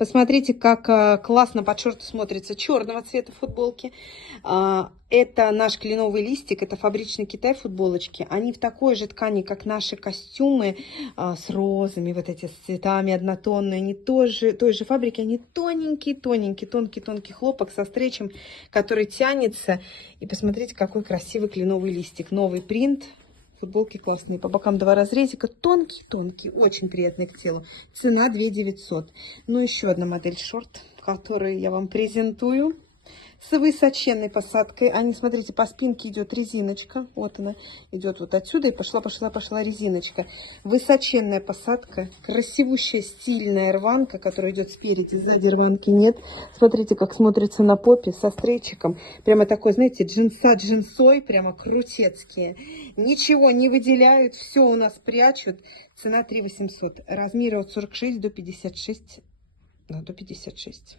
Посмотрите, как классно под шорты смотрится черного цвета футболки. Это наш кленовый листик, это фабричный Китай футболочки. Они в такой же ткани, как наши костюмы, с розами, вот эти с цветами однотонные. Они той же фабрики, они тоненькие, тонкий хлопок со стречем, который тянется. И посмотрите, какой красивый кленовый листик. Новый принт. Футболки классные, по бокам 2 разрезика, тонкий, очень приятный к телу. Цена 2 900. Ну, еще одна модель шорт, которую я вам презентую. С высоченной посадкой. Они, смотрите, по спинке идет резиночка. Вот она идет вот отсюда и пошла резиночка. Высоченная посадка. Красивущая, стильная рванка, которая идет спереди. Сзади рванки нет. Смотрите, как смотрится на попе со стрейчиком. Прямо такой, знаете, джинса джинсой. Прямо крутецкие. Ничего не выделяют. Все у нас прячут. Цена 3 800. Размеры от 46 до 56. До 56.